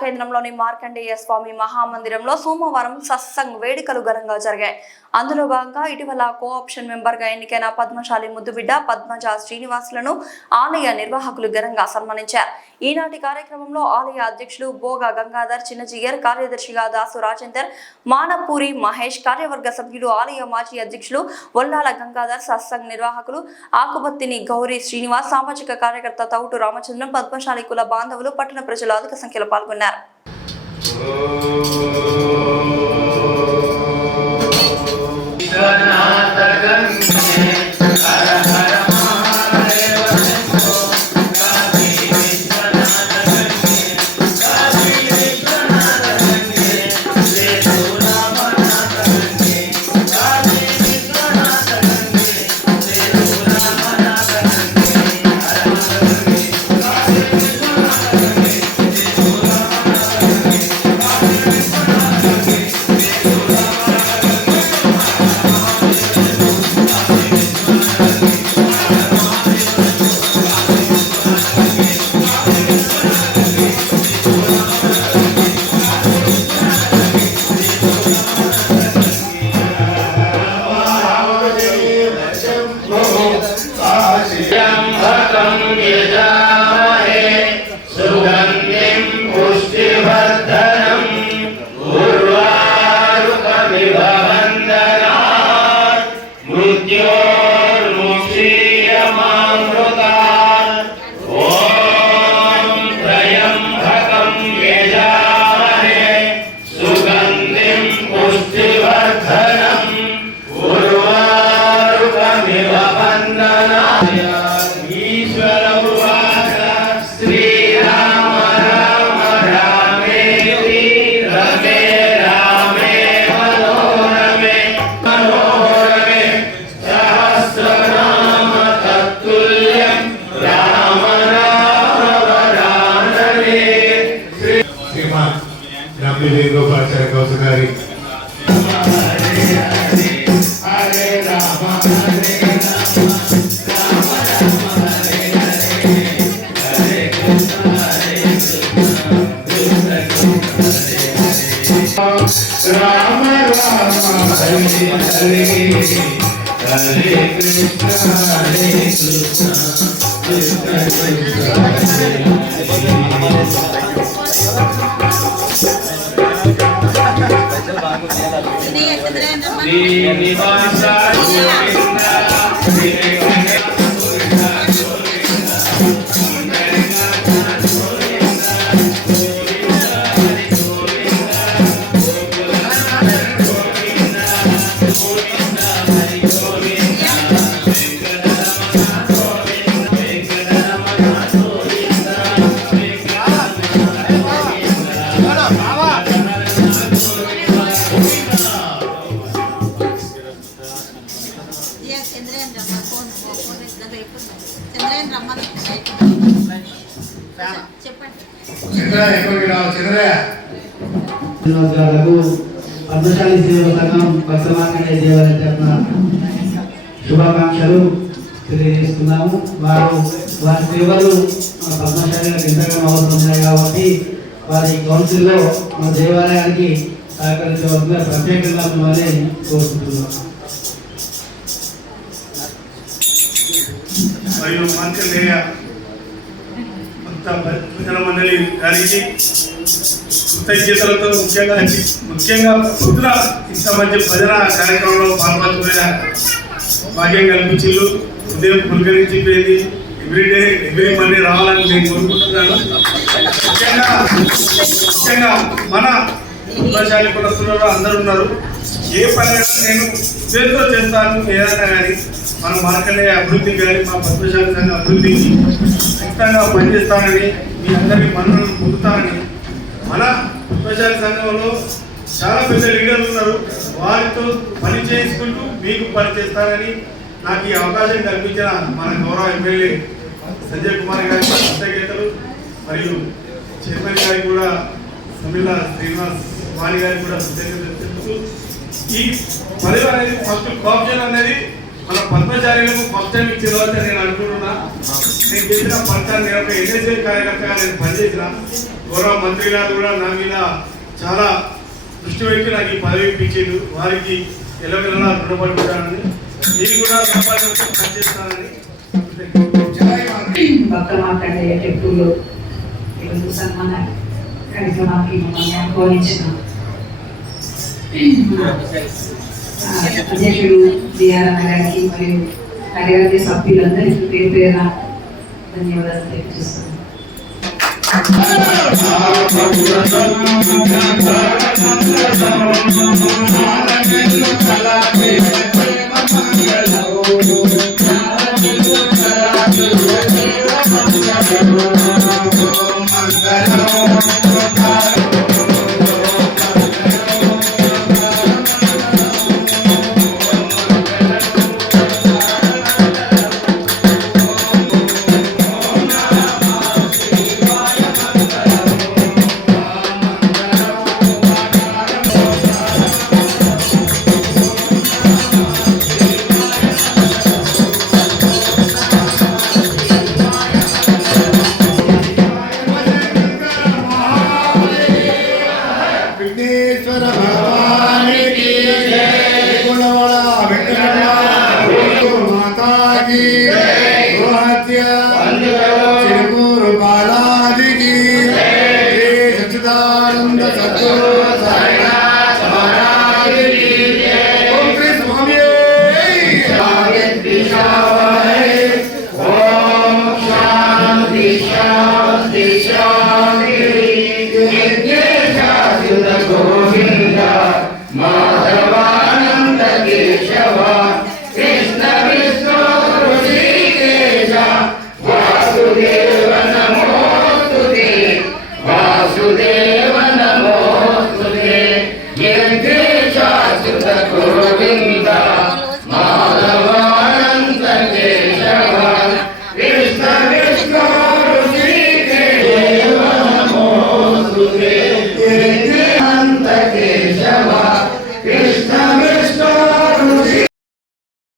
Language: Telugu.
కేంద్రంలోని మార్కండేయ స్వామి మహామందిరంలో సోమవారం సత్సంగ్ వేడుకలు ఘనంగా జరిగాయి. అందులో భాగంగా ఇటీవల కోఆప్షన్ మెంబర్ గా ఎన్నికైన పద్మశాలి ముద్దుబిడ్డ పద్మజ శ్రీనివాసులను ఆలయ నిర్వాహకులు ఘనంగా సన్మానించారు. ఈనాటి కార్యక్రమంలో ఆలయ అధ్యక్షులు బోగా గంగాధర్ చిన్నజీయర్, కార్యదర్శిగా దాసు రాజేందర్, మానపూరి మహేష్, కార్యవర్గ సభ్యులు ఆలయ మాజీ అధ్యక్షులు ఒల్లాల గంగాధర్, సత్సంగ్ నిర్వాహకులు ఆకుబత్తిని గౌరీ శ్రీనివాస్, సామాజిక కార్యకర్త తౌటు రామచంద్రం, పద్మశాలి కుల బాంధవులు, పట్టణ ప్రజలు అధిక సంఖ్యలో పాల్గొన్నారు. Rama Rama Hare Hare Hare Krishna Hare Krishna Krishna Krishna Padmashali సేవ సంఘం భక్త మార్కండేయ దేవాలయం తరఫున శుభాకాంక్షలు తెలియజేస్తున్నాము. వారి సేవలు పద్మశాలిలకు ఎంతగానో అవసరం ఉన్నాయి కాబట్టి వారి కౌన్సిల్లో మన దేవాలయానికి సహకరించవలసిన ప్రత్యేకంగా మిమ్మల్ని కోరుకుంటున్నాం. మరియు మార్కండేయ భక్త భజన మండలి గారికి కృతజ్ఞతలతో ముఖ్యంగా పొద్దున ఇంత మంచి భజన కార్యక్రమంలో పాల్పంచుకునే భాగ్యం కల్పించిల్లు. ఉదయం పులకరించిపోయింది. ఎవ్రీ మండే రావాలని నేను కోరుకుంటున్నాను. ముఖ్యంగా మన పద్మశాలి కులస్తులలో అందరూ ఉన్నారు. ఏ పని నేను చేతితో చేస్తాను. ఏదైనా కానీ మన మార్కండేయ అభివృద్ధికి కానీ మా పద్మశాలి సంఘ అభివృద్ధికి ఖచ్చితంగా పనిచేస్తానని, మీ అందరికీ మన్ననలు పొందుతానని, మన పద్మశాలి సంఘంలో చాలా పెద్ద లీడర్లు ఉన్నారు. వారితో పని చేసుకుంటూ మీకు పని చేస్తానని నాకు ఈ అవకాశం కల్పించిన మన గౌరవ ఎమ్మెల్యే సంజయ్ కుమార్ గారికి కృతజ్ఞతలు. మరియు చైర్మన్ గారికి కూడా సమిల్లా శ్రీనివాస్ వారి గారికి కూడా కృతజ్ఞతలు తెలుపుతూ, ఈ పదవి అనేది ఫస్ట్ కోఆప్షన్ అనేది మన పద్మచారులకు ఫస్ట్ టైం ఇచ్చేవాళ్ళని నేను అనుకుంటున్నా. నేను చేసిన ఫలితాన్ని నేను ఒక ఎన్ఎస్ఏ కార్యకర్తగా నేను పనిచేసిన గౌరవ మంత్రి గారు కూడా నా మీద చాలా దృష్టి పెట్టి నాకు ఈ పదవి ఇప్పించారు. వారికి ఎల్లవెల్లలా రుణపడి ఉంటానని నేను కూడా పనిచేస్తానని. భక్త మార్కండేయ టెంపుల్లో ఈరోజు సన్మాన కార్యక్రమానికి మమ్మల్ని ఆహ్వానించిన అధ్యక్షుడు జిఆర్ గారికి మరియు కార్యవర్గ సభ్యులందరికీ పేరు పేరున ధన్యవాదాలు తెలియజేస్తున్నాను.